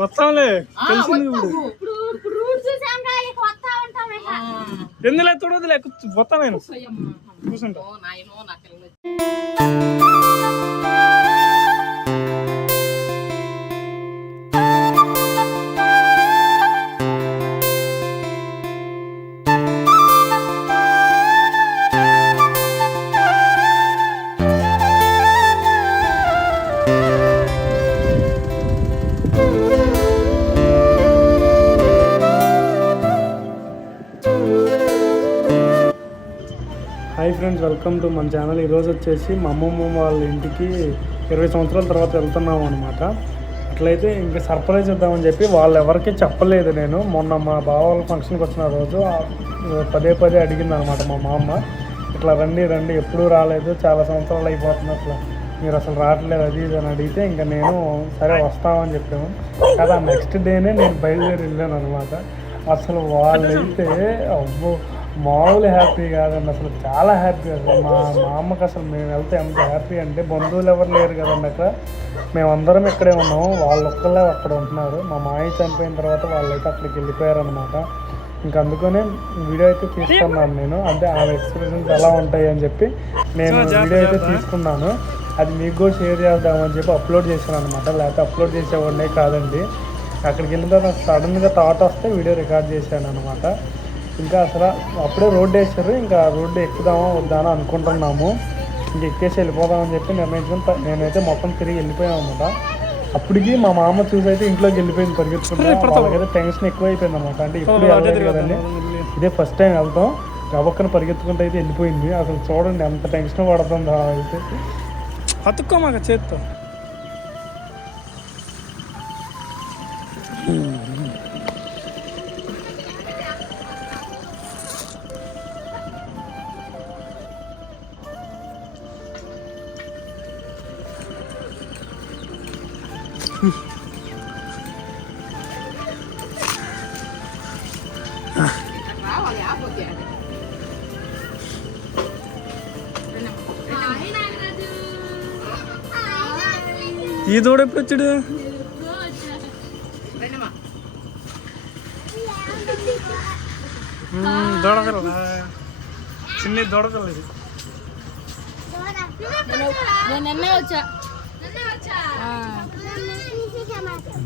వస్తాంలే తెలిసింది ఇప్పుడు. ఎందులే చూడదులే కూర్చో- పోతా నేను. కూర్చుంటా. ఫ్రెండ్స్ వెల్కమ్ టు మన ఛానల్ ఈరోజు వచ్చేసి మా అమ్మమ్మ వాళ్ళ ఇంటికి ఇరవై సంవత్సరాల తర్వాత వెళ్తున్నాం అనమాట అట్లయితే ఇంకా సర్ప్రైజ్ ఇద్దామని చెప్పి వాళ్ళు ఎవరికి చెప్పలేదు నేను. మొన్న మా బావ వాళ్ళ ఫంక్షన్కి వచ్చిన రోజు పదే పదే అడిగింది అనమాట మా మా అమ్మ ఇట్లా రండి రండి ఎప్పుడూ రాలేదు చాలా సంవత్సరాలు అయిపోతుంది అట్లా. మీరు అసలు రావట్లేదు అది ఇది అని అడిగితే ఇంకా నేను సరే వస్తామని చెప్పాము. కదా నెక్స్ట్ డేనే నేను బయలుదేరి వెళ్ళాను అనమాట అసలు వాళ్ళైతే అబ్బో మామూలు హ్యాపీ కాదండి. అసలు చాలా హ్యాపీ అసలు మా మా అమ్మకి అసలు మేము వెళ్తే ఎంత హ్యాపీ అంటే బంధువులు ఎవరు లేరు కదండి అక్కడ. మేమందరం ఇక్కడే ఉన్నాము. వాళ్ళు ఒక్కళ్ళే అక్కడ ఉంటున్నారు. మా మాయ చనిపోయిన తర్వాత వాళ్ళైతే అక్కడికి వెళ్ళిపోయారు అనమాట ఇంకా అందుకనే వీడియో అయితే తీసుకున్నాను నేను. అంటే ఆ ఎక్స్పీరియన్స్ ఎలా ఉంటాయి అని చెప్పి నేను వీడియో అయితే తీసుకున్నాను. అది మీకు కూడా షేర్ చేద్దామని చెప్పి అప్లోడ్ చేశాను అనమాట లేకపోతే అప్లోడ్ చేసేవాడినే కాదండి. అక్కడికి వెళ్ళిన తర్వాత సడన్గా థాట్ వస్తే వీడియో రికార్డ్ చేశాను అనమాట ఇంకా అసలు అప్పుడే రోడ్డు వేసారు ఇంకా రోడ్డు ఎక్కుదామా వద్దా అని అనుకుంటున్నాము. ఇంక ఎక్కేసి వెళ్ళిపోదామని చెప్పి నిర్ణయించుకుని నేనైతే మొత్తం తిరిగి వెళ్ళిపోయాను అనమాట అప్పటికి మా మామ చూసి అయితే ఇంట్లోకి వెళ్ళిపోయింది పరిగెత్తుకుంటా. టెన్షన్ ఎక్కువ అయిపోయింది అనమాట అంటే ఇప్పుడు కదండి ఇదే ఫస్ట్ టైం వెళ్తాం. గబక్కన పరిగెత్తుకుంటూ అయితే వెళ్ళిపోయింది. అసలు చూడండి ఎంత టెన్షన్ పడుతుందో అయితే. అతుక్కోమాక చేత్తో. వచ్చాడు రండమ్మా. దొడకల చిన్న దొడకలు ఇది నేను నిన్నే వచ్చా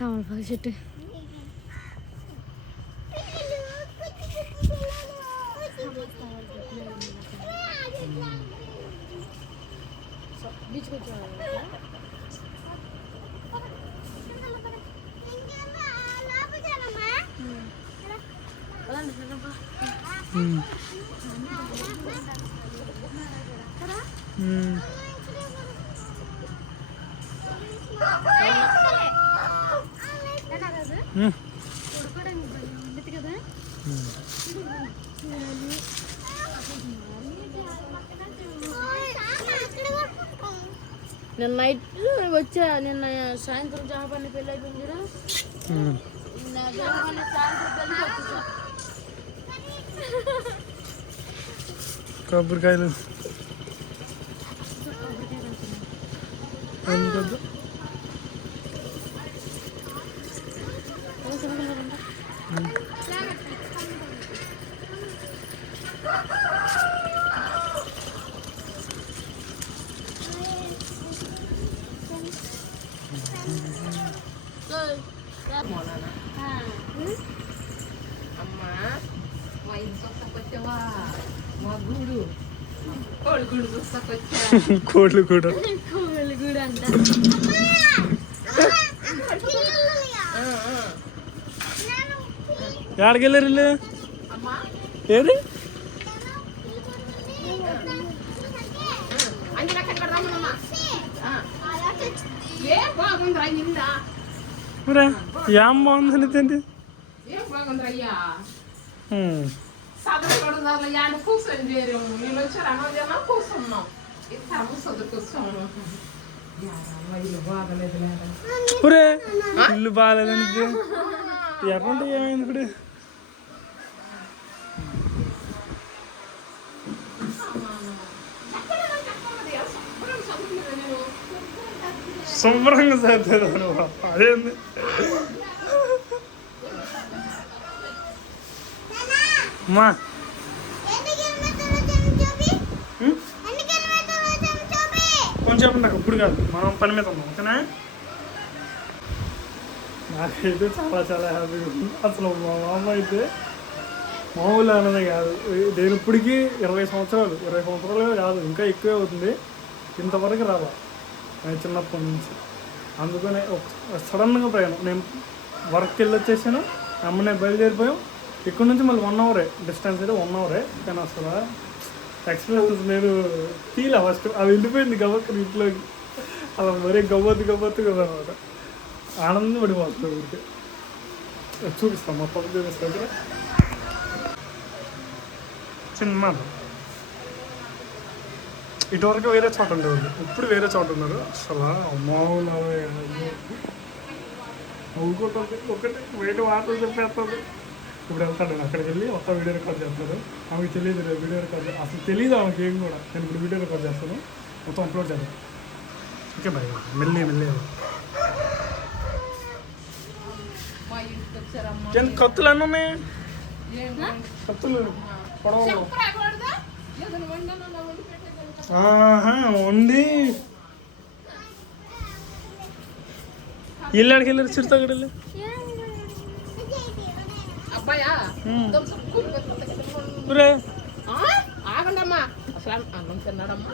ముందు ఫుల్ ఉన్నాయి అవి గడ పడుకున్నది తమలపాకు చెట్టు బీచ్కి వచ్చాను కదా నిన్న నైట్ వచ్చా నిన్న సాయంత్రం జాబ్ పెళ్ళి అయిపోయింది నిన్న సాయంత్రం పెళ్ళి కొబ్బరికాయలు. ఎందుకొద్దు? మా నాన్న. అమ్మా మా ఇంటి చూస్తాకొచ్చావా మా గూడు. కోడి గూడు చూస్తాకొచ్చా కోళ్ళు కూడా కోళ్ళు కూడా అంట. ఎక్కడికి వెళ్ళారు ఏది అంజలి అక్కడ రమ్మమ్మా ఏ బాగుందిరా నిందా ఒరే ఏం బాగుంది తిండి ఏం బాగుందయ్యా చదువు కూడా యాడ కూర్చొని చేరాము వీళ్ళు వచ్చారు అన్నదేమో కూర్చున్నాం ఇద్దరు చదువు కూర్చోము ఇల్లు బాగలేదు లేదా ఒరే ఇల్లు బాగాలేదని ఎక్కడ ఏమైంది ఇప్పుడు? శుభ్రంగా చదువుతాను అదేంది? ఉం? కొంచెం నాకు ఇప్పుడు కాదు మనం పని మీద ఉన్నాం ఓకేనా? నాకైతే చాలా చాలా హ్యాపీగా ఉంది. అసలు మా మామ అయితే మామూలు అన్నదే కాదు. నేను ఇప్పటికీ ఇరవై సంవత్సరాలు ఇరవై సంవత్సరాలు కాదు ఇంకా ఎక్కువే అవుతుంది. ఇంతవరకు నేను చిన్నప్పటి నుంచి. అందుకనే ఒక సడన్గా ప్రయాణం. నేను వర్క్ వెళ్ళి వచ్చేసాను అమ్మనే బయలుదేరిపోయాం. ఇక్కడ నుంచి మళ్ళీ వన్ అవరే డిస్టెన్స్ అయితే వన్ అవరే కానీ అసలు ఎక్స్పీరియన్స్ నేను ఫీల్ ఫస్ట్ అది వెళ్ళిపోయింది గవ్వక్క ఇంట్లోకి. అలా మరీ గవ్వద్దు గవ్వద్దు కదా అనమాట ఆనందం పడిపోతుంది ఊరికి. చూపిస్తాం మొత్తం చూపిస్తాం ఇక్కడ సినిమా ఇటువరకు వేరే చోట ఉండేవాళ్ళు. ఇప్పుడు వేరే చోట ఉన్నారు. అసలు మామూలు నవ్వుకుంటుంది ఒకటి వేరే వార్తలు చెప్పేస్తుంది. ఇప్పుడు వెళ్తాడు నేను అక్కడికి వెళ్ళి ఒక వీడియో రికార్డ్ చేస్తాడు. ఆమెకి తెలియదు వీడియో రికార్డ్ అసలు తెలియదు ఆమెకి ఏం కూడా. నేను ఇప్పుడు వీడియో రికార్డ్ చేస్తాను. మొత్తం అప్లోడ్ చేస్తాను ఓకే బాయ్ మెల్లి మెల్లి. కత్తులు అన్నీ ఉన్నాయి? కత్తులు పొడవలు. వండి ఇల్లాడికి వెళ్ళారు చిరుతగడ వెళ్ళి అబ్బాయా ఉమ్. దోస కూలి పెట్టుకుంటే ఒరే ఆ? ఆగండమ్మా. అసలు అన్నం- తిన్నాడమ్మా?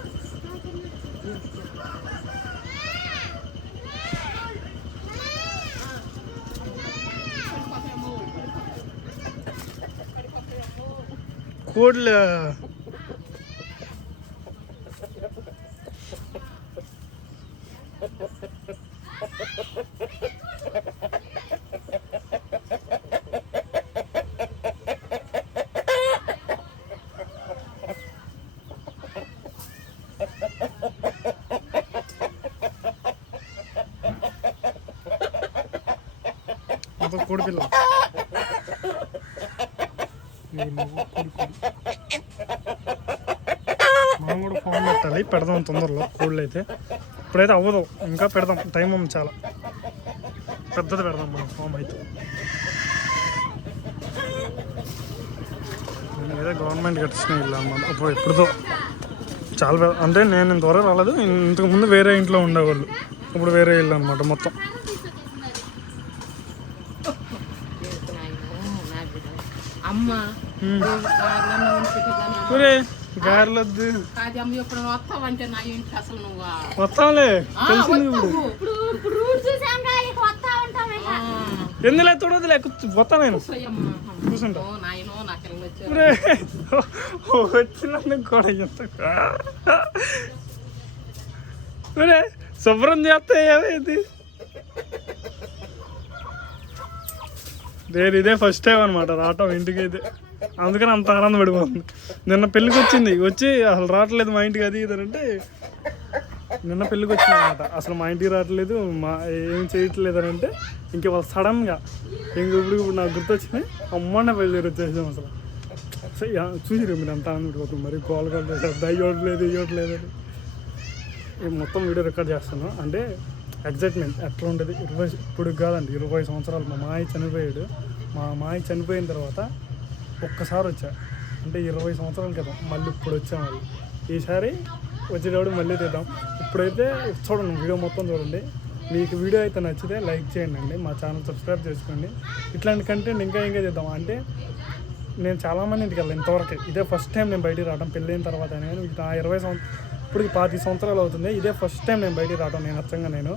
కోడ్లు అదో కోడి పిల్ల ఇది నువ్వు కోడి పిల్ల. మనం కూడా ఫోన్ పెట్టాలి పెడదాం తొందరలో కోళ్ళు అయితే ఇప్పుడైతే అవ్వదు. ఇంకా పెడదాం. టైం ఉంది చాలా. పెద్దది పెడదాం మనం ఫామ్ అయితే. ఏదో గవర్నమెంట్ కట్టించిన ఇల్లు అన్నమాట ఇప్పుడు ఎప్పుడుదో. చాలా పెద్ద- అంటే నేను ఇంతవరకు రాలేదు. ఇంతకు ముందు వేరే ఇంట్లో ఉండేవాళ్ళు. ఇప్పుడు వేరే ఇల్లు అనమాట మొత్తం. అమ్మ గారెలొద్దు కాదు అమ్మ ఇప్పుడు వస్తావంటే నా ఇంటికి అసలు నువ్వు వస్తాంలే ఆ, తెలిసింది ఇప్పుడు వస్తావు. ఇప్పుడు ఇప్పుడు రూట్ చూసాం ఇక వస్తా ఉంటాం ఇక. ఆ, ఎందులే తొడదులే వస్తా నేను. కూర్చుంటా. ఓ నాయనో నా పిల్లలు వచ్చారు ఒరే, వచ్చినందుకు కూడా ఎంత ఒరే శుభ్రం చేస్తే ఏమైంది నేను ఇదే ఫస్ట్ టైం అనమాట రావటం ఇంటికి అయితే అందుకని అంత ఆనందం పడిపోతుంది నిన్న పెళ్ళికి వచ్చింది వచ్చి అసలు రావట్లేదు మా ఇంటికి అది అంటే నిన్న పెళ్ళికి వచ్చింది అనమాట అసలు మా ఇంటికి రావట్లేదు మా ఏం చేయట్లేదు అని అంటే ఇంక వాళ్ళు సడన్గా ఇంక ఇప్పుడు ఇప్పుడు నాకు గుర్తొచ్చింది అమ్మనే బయలుదేరి వచ్చేసాం అసలు. చూసిరు మీరు అంతా ఆనందపడిపోతుంది మరి కాల్ కాల్ చేస్తారు ఇవ్వట్లేదు ఇవ్వట్లేదు అని. మొత్తం వీడియో రికార్డ్ చేస్తాను అంటే ఎగ్జైట్మెంట్ ఎట్లా ఉంటుంది? ఇరవై ఇప్పుడు కాదండి ఇరవై సంవత్సరాలు మా మాయ చనిపోయాడు. మా మాయ చనిపోయిన తర్వాత ఒక్కసారి వచ్చా. అంటే ఇరవై సంవత్సరాల క్రితం మళ్ళీ ఇప్పుడు వచ్చాం మళ్ళీ. ఈసారి వచ్చేటప్పుడు మళ్ళీ తీద్దాం. ఇప్పుడైతే చూడండి వీడియో మొత్తం చూడండి. మీకు వీడియో అయితే నచ్చితే లైక్ చేయండి అండి. మా ఛానల్ సబ్స్క్రైబ్ చేసుకోండి. ఇట్లాంటి కంటెంట్ ఇంకా ఇంకా చేద్దాం. అంటే నేను చాలామంది ఇంటికి వెళ్ళాను ఇంతవరకు. ఇదే ఫస్ట్ టైం నేను బయటికి రావడం పెళ్ళైన తర్వాత నేను నా ఇరవై సంవత్సరం ఇప్పటికి పాతి సంవత్సరాలు అవుతుంది. ఇదే ఫస్ట్ టైం నేను బయటికి రావడం నేను నచ్చంగా నేను.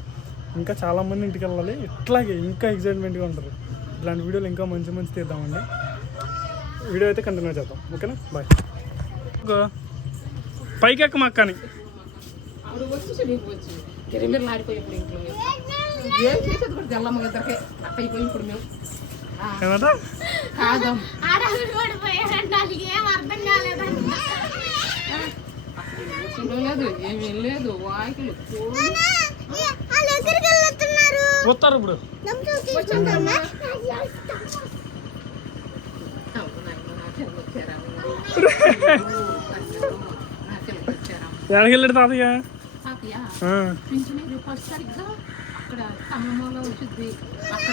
ఇంకా చాలామంది ఇంటికి వెళ్ళాలి. ఇట్లాగే ఇంకా ఎగ్జైట్మెంట్గా ఉంటారు. ఇట్లాంటి వీడియోలు ఇంకా మంచి మంచి తీద్దామండి. వీడియో అయితే కంటిన్యూ చేద్దాం. ఓకేనా? బాయ్ పైకి ఎక్క కాలేదంట కూర్చుండం లేదు ఏమీ లేదు వాకిలు పోతారు ఇప్పుడు వచ్చాడమ్మా. అవును, నాయన, నాకెందుకు వచ్చారా? నాకెందుకు వచ్చారా? ఎక్కడికి వెళ్ళాడు తాతయ్య తాతయ్య, ఆ. పింఛన్ ఇది ఫస్ట్ సరిగ్గా అక్కడ ఖమ్మంలో వచ్చింది అక్కడికి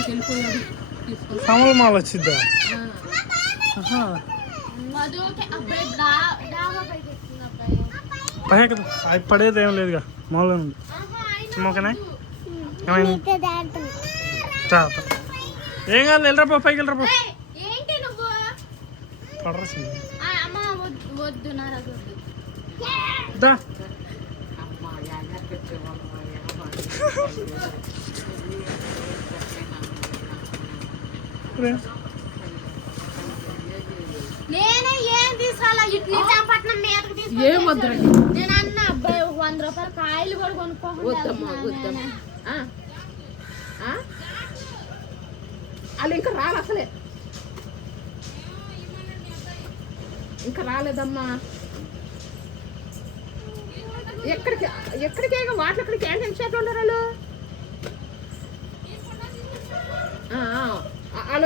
వెళ్ళిపోయాడు. తీసుకొని. కమల మాల వచ్చిద్దా పైకి అది పడేది ఏం లేదుగా మామూలుగా ఉంది ఓకేనా? ఏమైంది? తాత. ఏం కాదు వెళ్ళరా పైకి వెళ్ళరా పో ఏయ్, ఏంటి నువ్వు పడరసింది ఆ, అమ్మ వద్దు నా వద్దు దా. రే. నేనే ఏం మీదకి. ఏం అన్న అబ్బాయి వంద రూపాయలు కాయలు కూడా కొనుక్కోకుండా? వాళ్ళు ఇంకా రాలే అసలే ఇంకా రాలేదమ్మా. ఎక్కడికి ఎక్కడికి వాటి ఎక్కడికి క్యాంటీన్ షాప్ ఉన్నారు వాళ్ళు?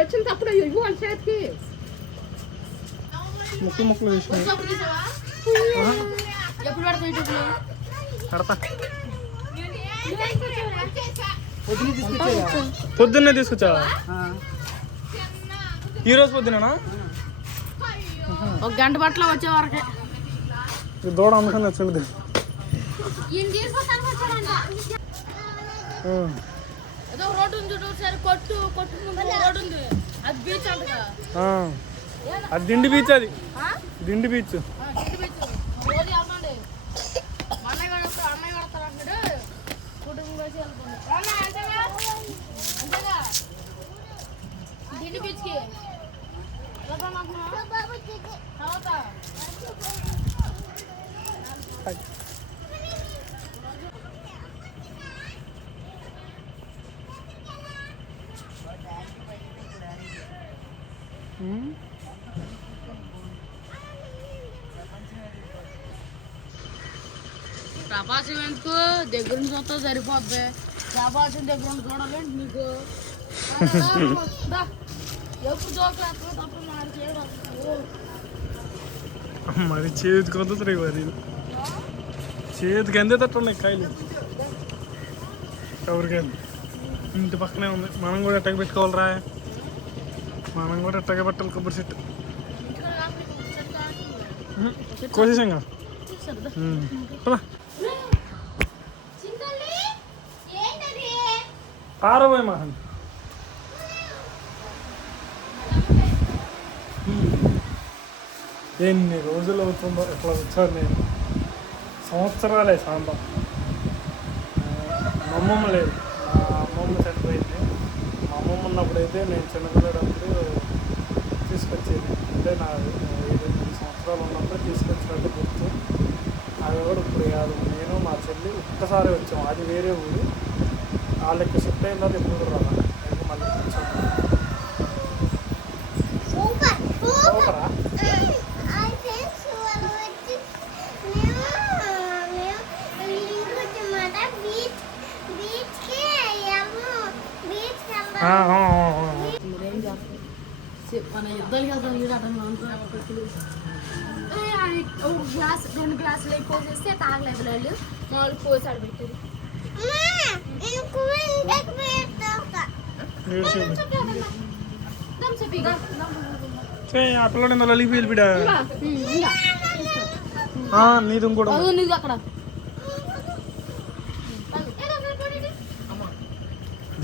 వచ్చిన తప్పుడు ఇవ్వు వాళ్ళ చేతికి. ముక్కలు ముక్కలు? ఎప్పుడు యూట్యూబ్లో. పొద్దున్నే తీసుకొచ్చావా? ఈ రోజు పొద్దునేనా? ఒక గంట పట్ల వచ్చే వరకే ఈ దూడ అమ్మకం ఏదో రోడ్డు ఉంది చూడు సరే కొట్టు కొట్టు ముందు రోడ్డు ఉంది. అది బీచ్ అది దిండి బీచ్ అది? దిండి బీచ్ ప్రపాసం ఎందుకు? దగ్గర నుంచి వస్తే సరిపోద్ది. ప్రపాసం దగ్గర ఉండి చూడాలంటే నీకు? దా. ఎప్పుడు చూడలేదు తప్ప నాకు చేయడం మరి చేతికి వద్దుతారు మరి చేతికి అందేటట్టు ఉన్నాయి కాయలు. ఎవరికైనా. ఇంటి పక్కనే ఉంది. మనం కూడా ఎట్టగా పెట్టుకోవాలిరా. మనం కూడా ఎట్టగా పెట్టాలి కొబ్బరి చెట్టు. కోసేసాం కదా. కారమే మహన్ ఎన్ని రోజులు అవుతుందో ఇట్లా వచ్చాను నేను? సంవత్సరాలే సాంబ. మా అమ్మమ్మ లేదు. మా అమ్మమ్మ చనిపోయింది. మా అమ్మమ్మ ఉన్నప్పుడైతే నేను చిన్నపిల్లడప్పుడు తీసుకొచ్చేది. అంటే నా ఏడు ఎనిమిది సంవత్సరాలు ఉన్నప్పుడు తీసుకొచ్చినట్టు గుర్తు. అవి కూడా ఇప్పుడు కాదు. నేను మా చెల్లి ఒక్కసారి వచ్చాం. అది వేరే ఊరు. వాళ్ళకి షిఫ్ట్ అయిన తర్వాత ఎప్పుడు కూడా రాలా అయితే మళ్ళీ వచ్చాం సూపరా ఆ, ఆ, ఆ, ఆ. మీరేం చేస్తారు మన యుద్ధాలు వెళ్తాం చూడు అతను మనతో ఒక గ్లాస్ రెండు గ్లాసులు ఎక్కువ పోసేస్తే తాగలేదు వాళ్ళు మామూలు పోసి ఆడబెట్టారు ఏడ్చింది. దంసపిగా ఛే, ఆ పిల్లడు ఇందులో లిపి వెళ్ళిపిడా నీది ఇంకోటి ఉంది. నీది అక్కడ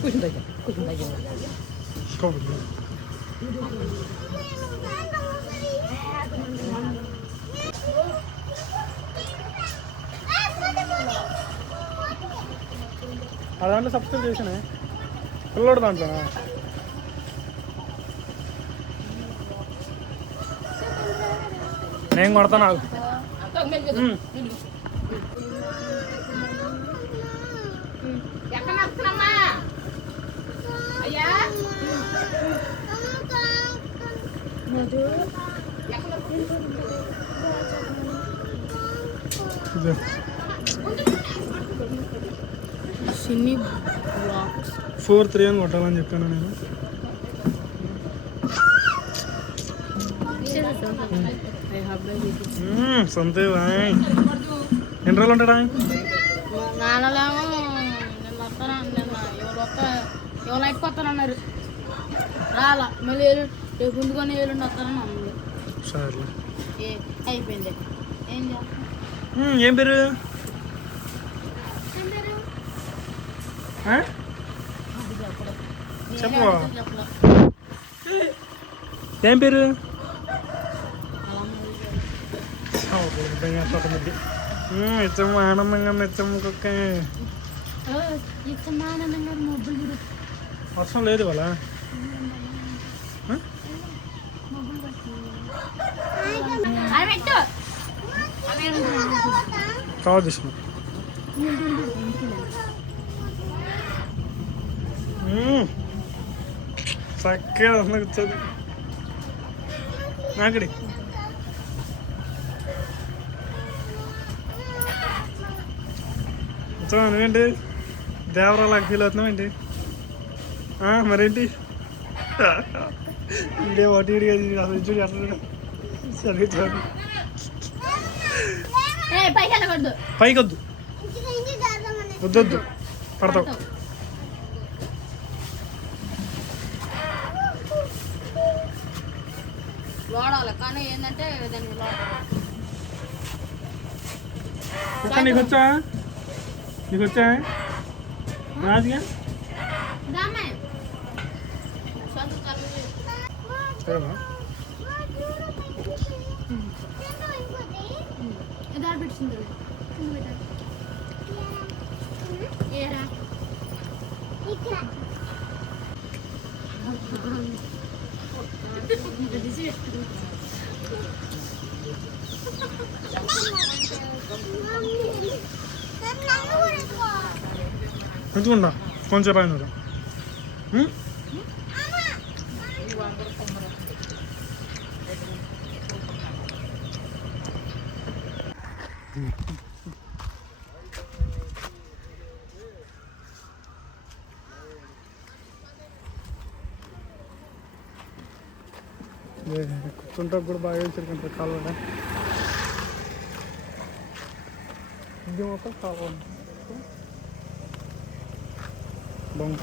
కూర్చుని దగ్గర కూర్చుని దగ్గర కొబ్బరి. ఆ దాంట్లో సబ్స్క్రైబ్ చేసిన telur dong jangan neng ngerti ya ayah blocks four three అని కొట్టాలని చెప్పాను నేను. సొంతే బాయ్. ఎన్ని రోజులు ఉంటాడా? రాలా మళ్ళీ రేపు ముందుకొని ఎల్లుండి వస్తానని అన్నది సరేలే. అయిపోయింది. ఏం చేస్తాం ఏం పేరు? చెప్పలా ఏం పేరు. మెచ్చమ్మ ఆనందంగా మెచ్చమ్మ కుక్క. వర్షం లేదు వాళ్ళ చక్కగా ఉంది కూర్చోది నాకడి కూర్చో నువ్వేంటి? దేవరాలాగా ఫీల్ అవుతున్నావు ఏంటి? మరేంటి? ఇదే ఒకటి అసలు చూడు ఎట్లా. సరిగ్గా చూడు. ఏ పైకి వెళ్ళకూడదు. పైకి వద్దు వద్దొద్దు. పడతావు. కానీ ఏంటంటే దానికి కుక్క నీకు వచ్చా? నీకు వచ్చా? రాజుగా? దామే. సొంత తల్లి సరేనా ఇది ఆడబెట్టింది ఏరా ఎంచుకుంటా కొంచెం పైన చూడు. ఉం? ఏ, కూర్చుంటా కూడా బాగా వేసారు కాలువ ఇది ఒక కాలువ. బొంగ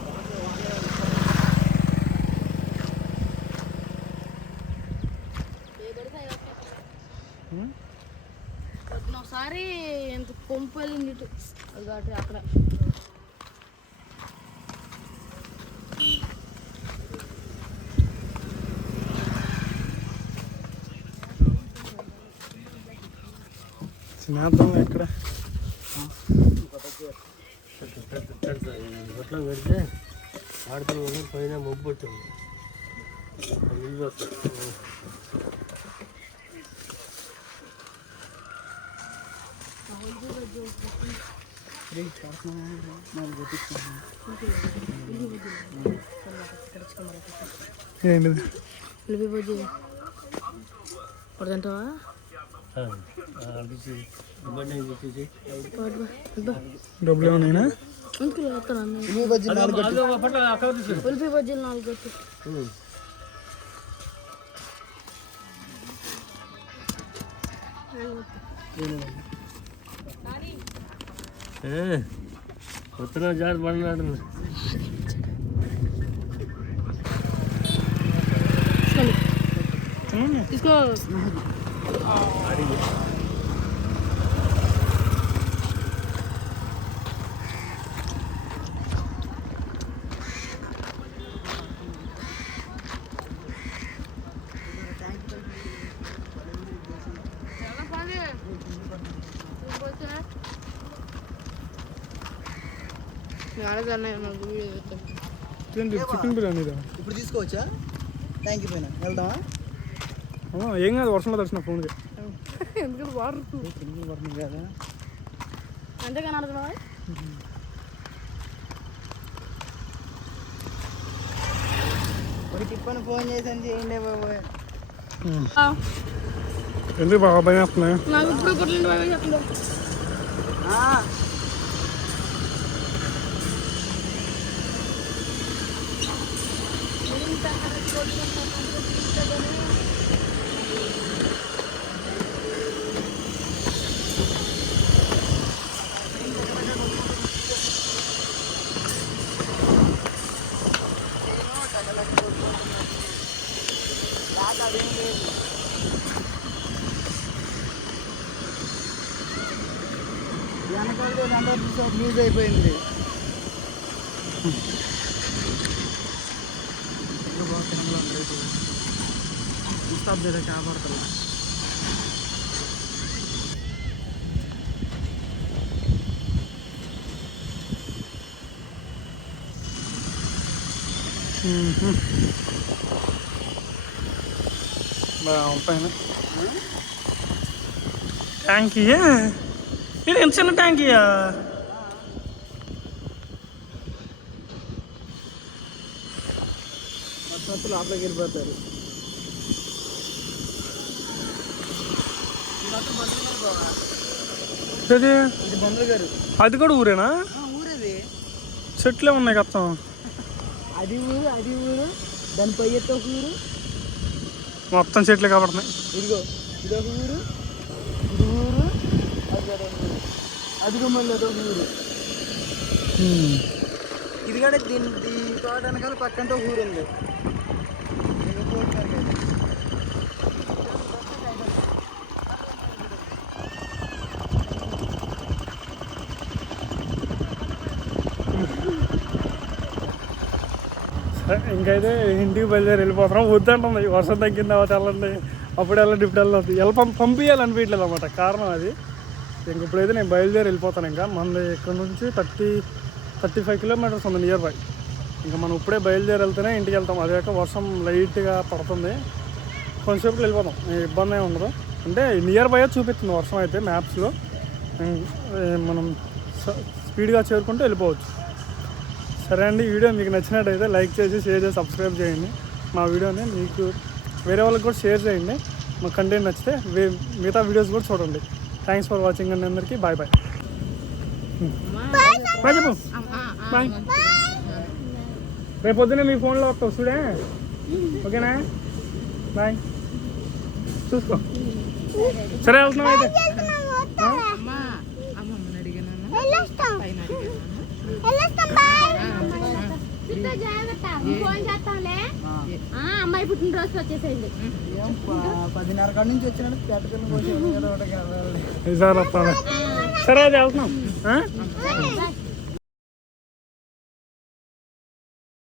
ఒకసారి ఎంత కొంపలి కాబట్టి అక్కడ. మేద్దాం ఎక్కడ గట్ల పెడితే ఆడుతున్న పైన మబ్బు వచ్చింది నీళ్ళు వస్తాయి ఏంటిది పడుతుంటావా డబ్బులు ఏమన్నా ఇంటికి వేస్తాను పట్ల అక్కడ తీసు ఉల్లిపి బజ్జీలు నాలుగు కొట్టు కొత్తగా జారి పడినాడు తీసుకో ఏంటి చికెన్ బిర్యానీ ఇదా ఇప్పుడు తీసుకోవచ్చా థ్యాంక్ యూ పైన వెళ్దామా ఆ, ఏం కాదు వర్షంలో తడిచిన ఫోన్కి ఎందుకంటే వాటర్ కదా అంతేగాని అడుగుతున్నావా ఒక టిప్పని ఫోన్ చేసి అని చేయండి బాబు ఎందుకు బాగా భయం వేస్తున్నాయి నాకు ఇప్పుడు చూసి లూజ్ అయిపోయింది కాపాడుతున్నా పైన. ట్యాంకీయా? ఇది ఎంత చిన్న ట్యాంకీయా? మొత్తం లోపలికి వెళ్ళిపోతారు. అది కూడా ఊరేనా? ఊరేది. చెట్లే ఉన్నాయి కత్తం? అది ఊరు అది ఊరు దాని పై ఒక ఊరు. మొత్తం చెట్లే కాబడుతున్నాయి ఇదిగో ఇది ఒక ఊరు ఇది ఊరు అదిగో మళ్ళీ అదొక ఊరు. ఇది కూడా దీని ఈ తోట వెనకాల పక్కంటే ఊరు ఉంది. ఇంకైతే ఇంటికి బయలుదేరి వెళ్ళిపోతున్నాం. వద్దంటుంది. వర్షం తగ్గిన తర్వాత వెళ్ళండి. అప్పుడు వెళ్ళండి ఇప్పుడు వెళ్ళదు వెళ్ళ పంపించాలనిపించలేదు అనమాట కారణం అది. ఇంక ఇప్పుడైతే నేను బయలుదేరి వెళ్ళిపోతాను ఇంకా. మనది ఇక్కడ నుంచి thirty thirty five kilometres near near బై ఇంకా మనం ఇప్పుడే బయలుదేరి వెళ్తేనే ఇంటికి వెళ్తాం. అదే కాక వర్షం లైట్గా పడుతుంది. కొంచెంసేపు వెళ్ళిపోతాం. ఇబ్బంది ఏమి ఉండదు. అంటే నియర్ బై చూపిస్తుంది వర్షం అయితే మ్యాప్స్లో మనం స- స్పీడ్గా చేరుకుంటే వెళ్ళిపోవచ్చు. సరే అండి వీడియో మీకు నచ్చినట్టయితే లైక్ చేసి షేర్ చేసి సబ్స్క్రైబ్ చేయండి. మా వీడియోని మీకు వేరే వాళ్ళకి కూడా షేర్ చేయండి. మా కంటెంట్ నచ్చితే మిగతా వీడియోస్ కూడా చూడండి. థ్యాంక్స్ ఫర్ వాచింగ్ అండి అందరికీ. బాయ్ బాయ్ బాయ్ చెప్పు. బాయ్ రేపు పొద్దునే మీ ఫోన్లో వస్తావు చూడే. ఓకేనా? బాయ్ చూసుకో. సరే వెళ్తున్నాం అయితే అమ్మ అమ్మమ్మని అడిగాను పైన అడిగాను ఫోన్ చేస్తాంలే అమ్మాయి పుట్టినరోజు వచ్చేసేయండి. పదిన్నర కాడ నుంచి వచ్చినాడు. వస్తాను సరే అయితే వెళ్తున్నాం?